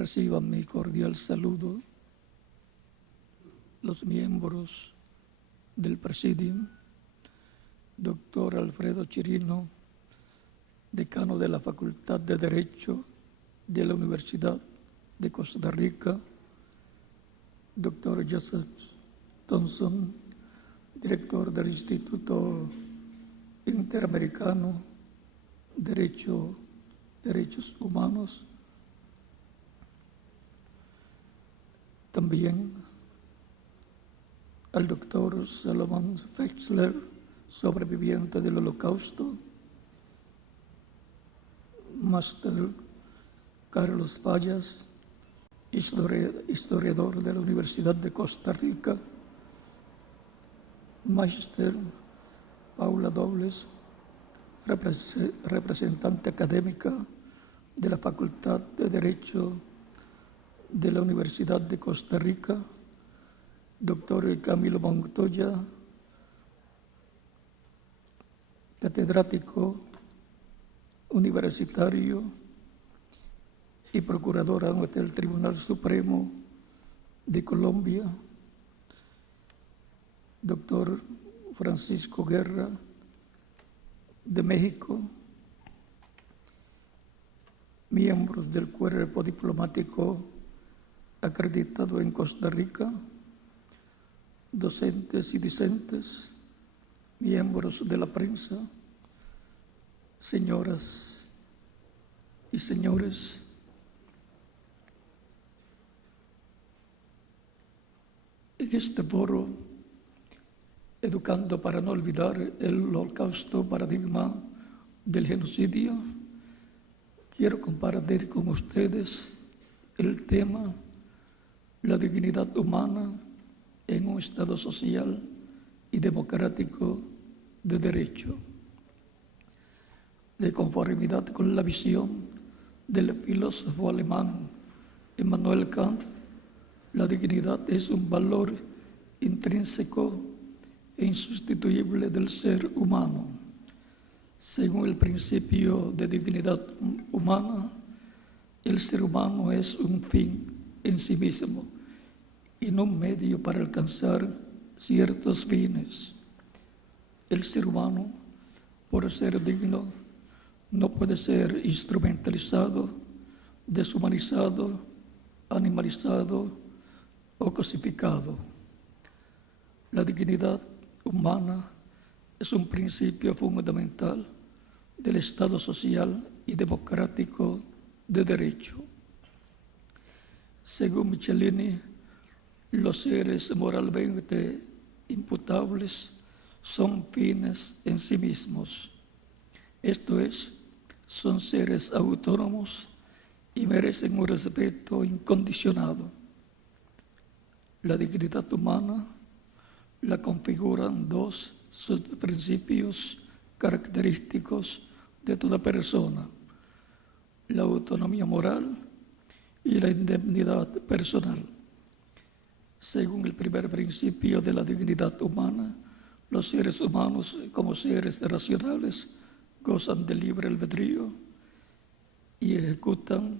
Reciban mi cordial saludo los miembros del Presidium, doctor Alfredo Chirino, decano de la Facultad de Derecho de la Universidad de Costa Rica, doctor Joseph Thompson, director del Instituto Interamericano de Derechos Humanos, también al doctor Salomón Feixler, sobreviviente del Holocausto, máster Carlos Fallas, historiador de la Universidad de Costa Rica, máster Paula Dobles, representante académica de la Facultad de Derecho de la Universidad de Costa Rica, doctor Camilo Montoya, catedrático universitario y procurador ante el Tribunal Supremo de Colombia, doctor Francisco Guerra, de México, miembros del cuerpo diplomático acreditado en Costa Rica, docentes y discentes, miembros de la prensa, señoras y señores, en este foro, Educando para no olvidar el Holocausto, paradigma del genocidio, quiero compartir con ustedes el tema la dignidad humana en un Estado social y democrático de derecho. De conformidad con la visión del filósofo alemán Immanuel Kant, la dignidad es un valor intrínseco e insustituible del ser humano. Según el principio de dignidad humana, el ser humano es un fin en sí mismo y no un medio para alcanzar ciertos fines. El ser humano, por ser digno, no puede ser instrumentalizado, deshumanizado, animalizado o cosificado. La dignidad humana es un principio fundamental del Estado social y democrático de derecho. Según Michelini, los seres moralmente imputables son fines en sí mismos. Esto es, son seres autónomos y merecen un respeto incondicionado. La dignidad humana la configuran dos principios característicos de toda persona: la autonomía moral y la indemnidad personal. Según el primer principio de la dignidad humana, los seres humanos, como seres racionales, gozan de libre albedrío y ejecutan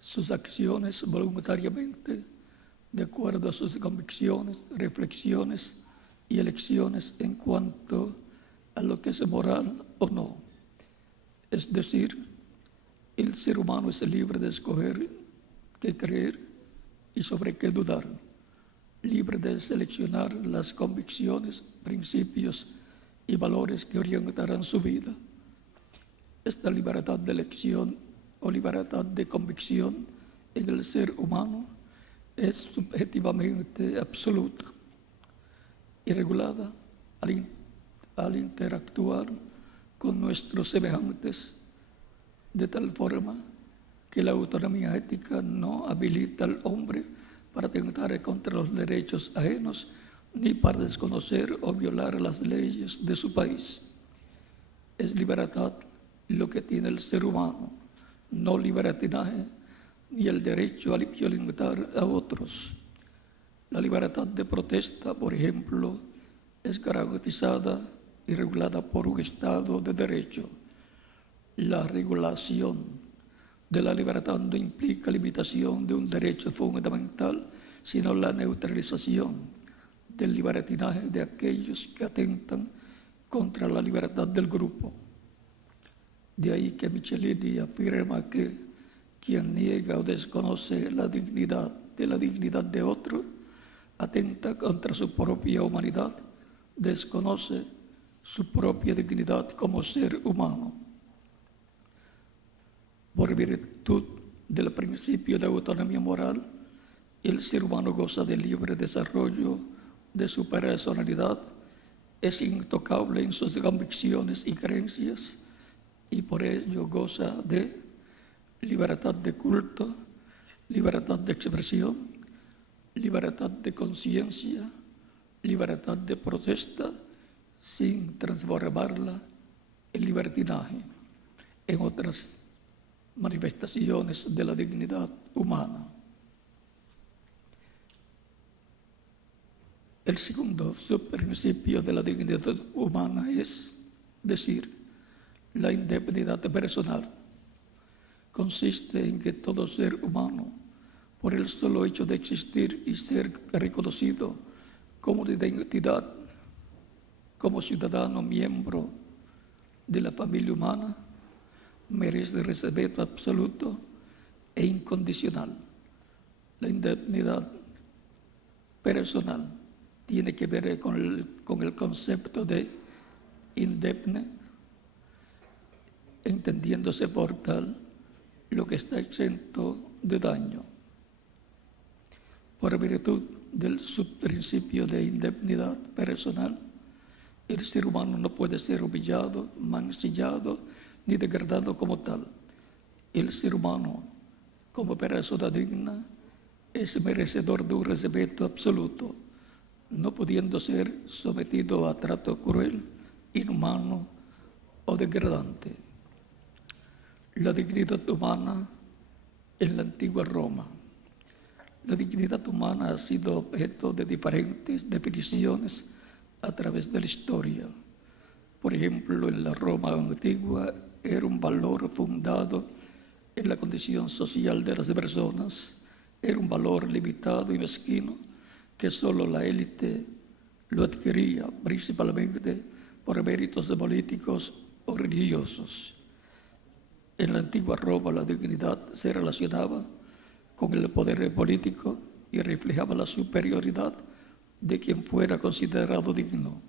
sus acciones voluntariamente de acuerdo a sus convicciones, reflexiones y elecciones en cuanto a lo que es moral o no. Es decir, el ser humano es libre de escoger qué creer y sobre qué dudar, libre de seleccionar las convicciones, principios y valores que orientarán su vida. Esta libertad de elección o libertad de convicción en el ser humano es subjetivamente absoluta y regulada al interactuar con nuestros semejantes, de tal forma que la autonomía ética no habilita al hombre para atentar contra los derechos ajenos ni para desconocer o violar las leyes de su país. Es libertad lo que tiene el ser humano, no libertinaje ni el derecho a violentar a otros. La libertad de protesta, por ejemplo, es garantizada y regulada por un Estado de Derecho. La regulación de la libertad no implica limitación de un derecho fundamental, sino la neutralización del libertinaje de aquellos que atentan contra la libertad del grupo. De ahí que Michelini afirma que quien niega o desconoce la dignidad de otro, atenta contra su propia humanidad, desconoce su propia dignidad como ser humano. Por virtud del principio de autonomía moral, el ser humano goza de libre desarrollo de su personalidad, es intocable en sus convicciones y creencias, y por ello goza de libertad de culto, libertad de expresión, libertad de conciencia, libertad de protesta, sin transformarla en libertinaje, en otras manifestaciones de la dignidad humana. El segundo subprincipio de la dignidad humana es decir, la indemnidad personal. Consiste en que todo ser humano, por el solo hecho de existir y ser reconocido como de identidad, como ciudadano miembro de la familia humana, merece respeto absoluto e incondicional. La indemnidad personal tiene que ver con el concepto de indemne, entendiéndose por tal lo que está exento de daño. Por virtud del subprincipio de indemnidad personal, el ser humano no puede ser humillado, mancillado ni degradado como tal. El ser humano, como persona digna, es merecedor de un respeto absoluto, no pudiendo ser sometido a trato cruel, inhumano o degradante. La dignidad humana en la antigua Roma. La dignidad humana ha sido objeto de diferentes definiciones a través de la historia. Por ejemplo, en la Roma antigua era un valor fundado en la condición social de las personas, era un valor limitado y mezquino que solo la élite lo adquiría, principalmente por méritos políticos o religiosos. En la antigua Roma la dignidad se relacionaba con el poder político y reflejaba la superioridad de quien fuera considerado digno.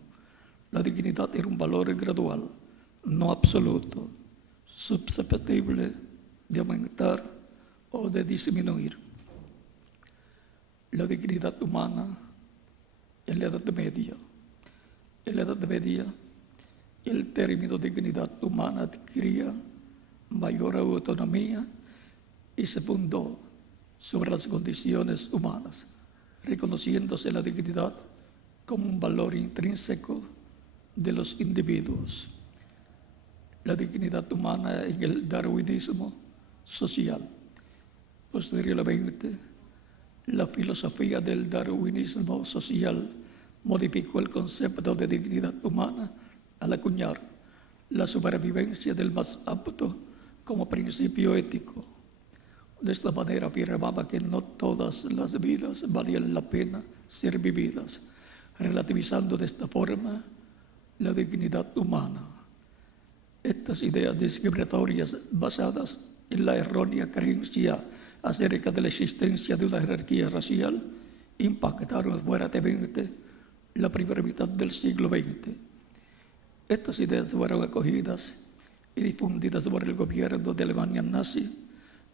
La dignidad era un valor gradual, no absoluto, susceptible de aumentar o de disminuir. La dignidad humana en la Edad Media. En la Edad Media, el término dignidad humana adquiría mayor autonomía y se fundó sobre las condiciones humanas, reconociéndose la dignidad como un valor intrínseco de los individuos. La dignidad humana en el darwinismo social. Posteriormente, la filosofía del darwinismo social modificó el concepto de dignidad humana al acuñar la supervivencia del más apto como principio ético. De esta manera afirmaba que no todas las vidas valían la pena ser vividas, relativizando de esta forma la dignidad humana. Estas ideas discriminatorias basadas en la errónea creencia acerca de la existencia de una jerarquía racial impactaron fuertemente la primera mitad del siglo XX. Estas ideas fueron acogidas y difundidas por el gobierno de Alemania nazi,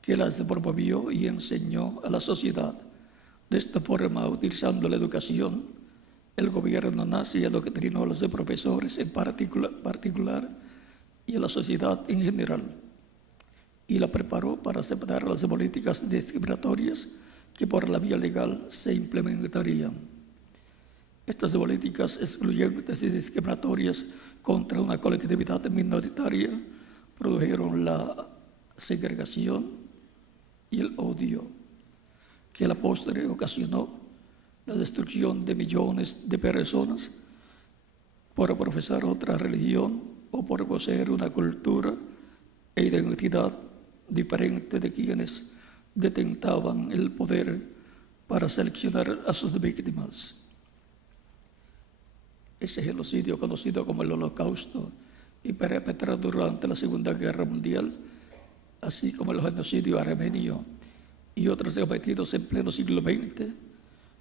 que las promovió y enseñó a la sociedad. De esta forma, utilizando la educación, el gobierno nazi adoctrinó a los profesores en particular y a la sociedad en general, y la preparó para aceptar las políticas discriminatorias que por la vía legal se implementarían. Estas políticas excluyentes y discriminatorias contra una colectividad minoritaria produjeron la segregación y el odio, que a la postre ocasionó la destrucción de millones de personas por profesar otra religión o por poseer una cultura e identidad diferente de quienes detentaban el poder para seleccionar a sus víctimas. Ese genocidio conocido como el Holocausto y perpetrado durante la Segunda Guerra Mundial, así como el genocidio armenio y otros cometidos en pleno siglo XX,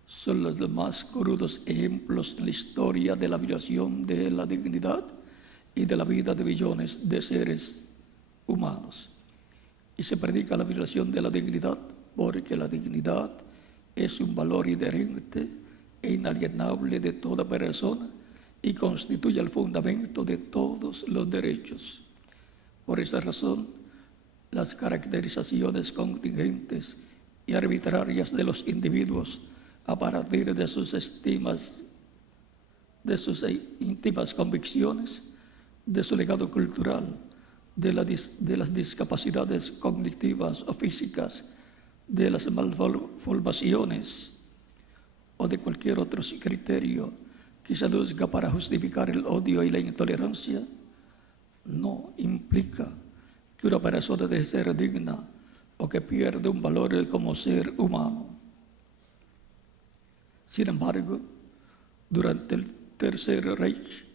son los más crudos ejemplos en la historia de la violación de la dignidad y de la vida de millones de seres humanos. Y se predica la violación de la dignidad porque la dignidad es un valor inherente e inalienable de toda persona y constituye el fundamento de todos los derechos. Por esa razón, las caracterizaciones contingentes y arbitrarias de los individuos a partir de sus íntimas convicciones, de su legado cultural, de las discapacidades cognitivas o físicas, de las malformaciones o de cualquier otro criterio que se aduzca para justificar el odio y la intolerancia, no implica que una persona deje de ser digna o que pierda un valor como ser humano. Sin embargo, durante el Tercer Reich,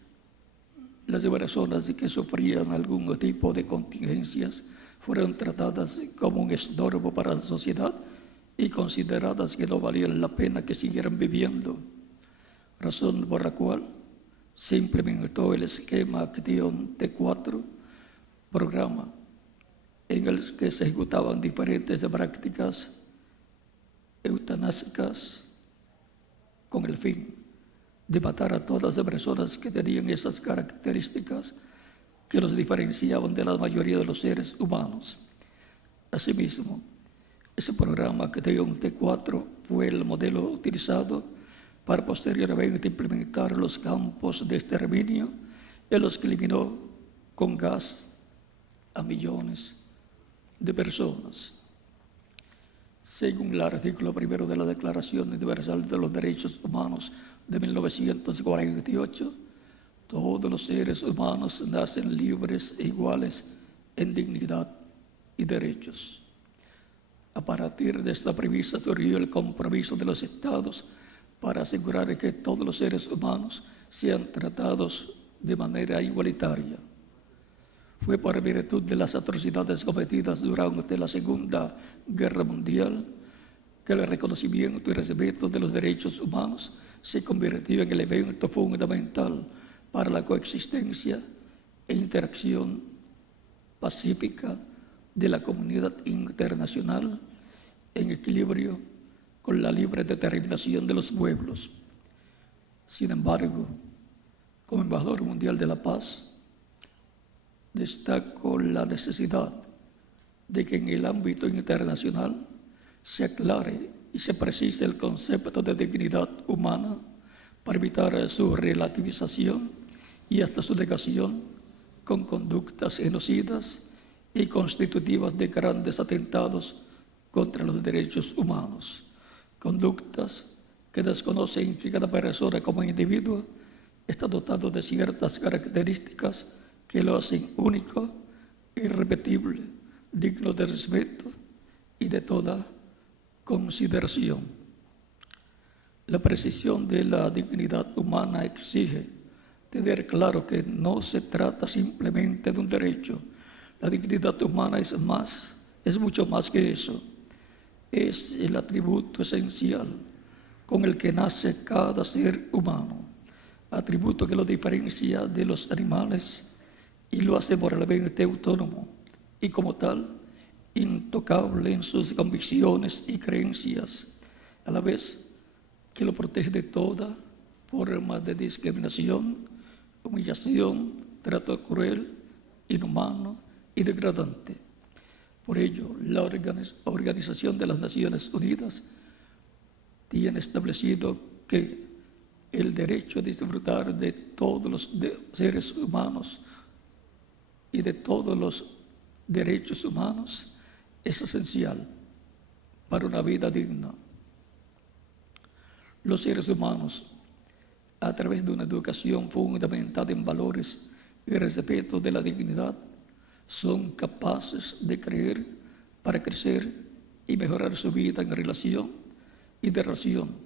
las personas que sufrían algún tipo de contingencias fueron tratadas como un estorbo para la sociedad y consideradas que no valían la pena que siguieran viviendo, razón por la cual se implementó el esquema Acción T4, programa en el que se ejecutaban diferentes prácticas eutanásicas con el fin de matar a todas las personas que tenían esas características que los diferenciaban de la mayoría de los seres humanos. Asimismo, ese programa Acción T4 fue el modelo utilizado para posteriormente implementar los campos de exterminio en los que eliminó con gas a millones de personas. Según el artículo 1 de la Declaración Universal de los Derechos Humanos de 1948, todos los seres humanos nacen libres e iguales en dignidad y derechos. A partir de esta premisa surgió el compromiso de los Estados para asegurar que todos los seres humanos sean tratados de manera igualitaria. Fue por virtud de las atrocidades cometidas durante la Segunda Guerra Mundial que el reconocimiento y respeto de los derechos humanos se convirtió en el elemento fundamental para la coexistencia e interacción pacífica de la comunidad internacional en equilibrio con la libre determinación de los pueblos. Sin embargo, como embajador mundial de la paz, destaco la necesidad de que en el ámbito internacional se aclare y se precise el concepto de dignidad humana para evitar su relativización y hasta su negación con conductas genocidas y constitutivas de grandes atentados contra los derechos humanos, conductas que desconocen que cada persona como individuo está dotado de ciertas características que lo hacen único, irrepetible, digno de respeto y de toda consideración. La precisión de la dignidad humana exige tener claro que no se trata simplemente de un derecho. La dignidad humana es mucho más que eso. Es el atributo esencial con el que nace cada ser humano, atributo que lo diferencia de los animales y lo hace moralmente autónomo y como tal intocable en sus convicciones y creencias, a la vez que lo protege de toda forma de discriminación, humillación, trato cruel, inhumano y degradante. Por ello, la Organización de las Naciones Unidas tiene establecido que el derecho a disfrutar de todos los seres humanos y de todos los derechos humanos es esencial para una vida digna. Los seres humanos, a través de una educación fundamentada en valores y respeto de la dignidad, son capaces de creer para crecer y mejorar su vida en relación y de relación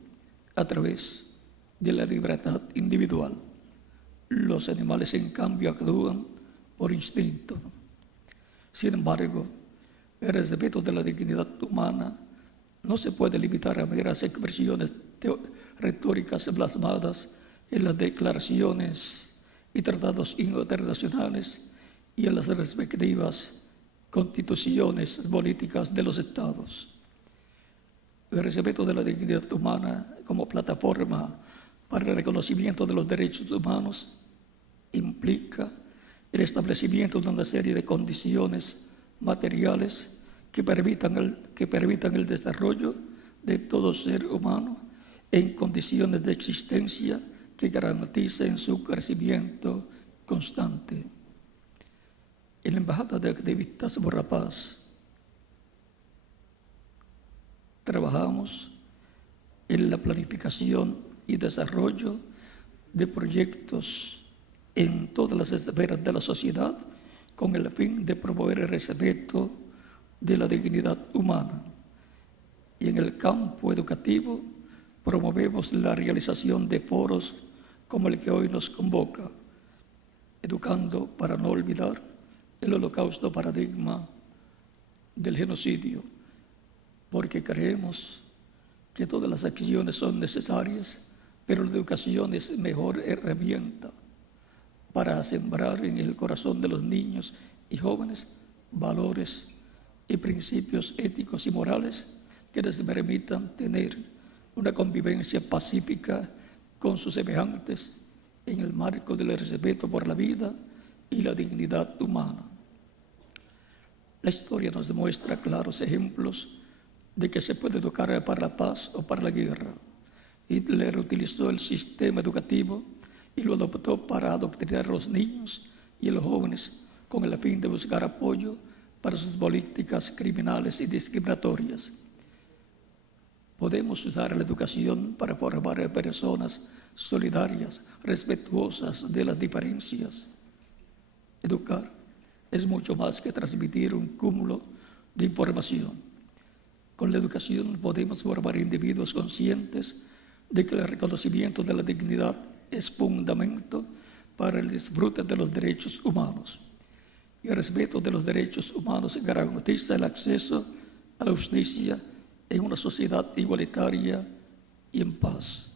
a través de la libertad individual. Los animales, en cambio, actúan por instinto. Sin embargo, el respeto de la dignidad humana no se puede limitar a meras expresiones retóricas plasmadas en las declaraciones y tratados internacionales y en las respectivas constituciones políticas de los estados. El respeto de la dignidad humana como plataforma para el reconocimiento de los derechos humanos implica el establecimiento de una serie de condiciones materiales que permitan el desarrollo de todo ser humano en condiciones de existencia que garanticen su crecimiento constante. En la Embajada de Activistas por la Paz trabajamos en la planificación y desarrollo de proyectos en todas las esferas de la sociedad con el fin de promover el respeto de la dignidad humana. Y en el campo educativo promovemos la realización de foros como el que hoy nos convoca, educando para no olvidar el holocausto paradigma del genocidio, porque creemos que todas las acciones son necesarias, pero la educación es mejor herramienta para sembrar en el corazón de los niños y jóvenes valores y principios éticos y morales que les permitan tener una convivencia pacífica con sus semejantes en el marco del respeto por la vida y la dignidad humana. La historia nos demuestra claros ejemplos de que se puede educar para la paz o para la guerra. Hitler utilizó el sistema educativo y lo adoptó para adoctrinar a los niños y a los jóvenes con el fin de buscar apoyo para sus políticas criminales y discriminatorias. Podemos usar la educación para formar a personas solidarias, respetuosas de las diferencias. Educar es mucho más que transmitir un cúmulo de información. Con la educación podemos formar individuos conscientes de que el reconocimiento de la dignidad es fundamento para el disfrute de los derechos humanos. Y el respeto de los derechos humanos garantiza el acceso a la justicia en una sociedad igualitaria y en paz.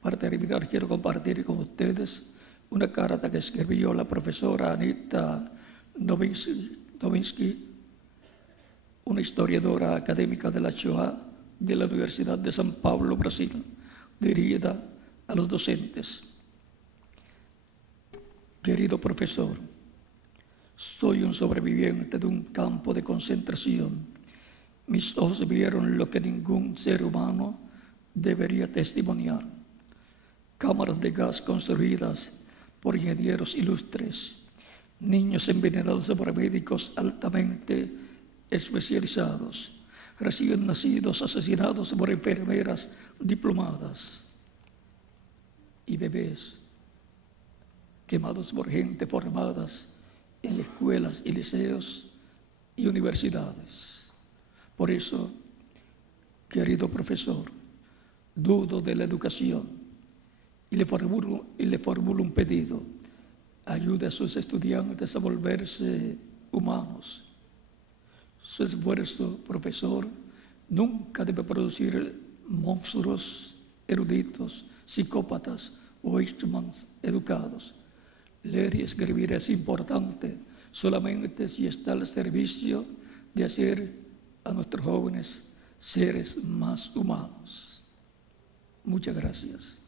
Para terminar, quiero compartir con ustedes una carta que escribió la profesora Anita Novinsky, una historiadora académica de la Shoah de la Universidad de São Paulo, Brasil, dirigida a los docentes. Querido profesor, soy un sobreviviente de un campo de concentración. Mis ojos vieron lo que ningún ser humano debería testimoniar. Cámaras de gas construidas por ingenieros ilustres, niños envenenados por médicos altamente especializados, recién nacidos asesinados por enfermeras diplomadas y bebés quemados por gente formadas en escuelas y liceos y universidades. Por eso, querido profesor, dudo de la educación y le formulo un pedido. Ayude a sus estudiantes a volverse humanos. Su esfuerzo, profesor, nunca debe producir monstruos eruditos, psicópatas o Eichmanns educados. Leer y escribir es importante solamente si está al servicio de hacer a nuestros jóvenes seres más humanos. Muchas gracias.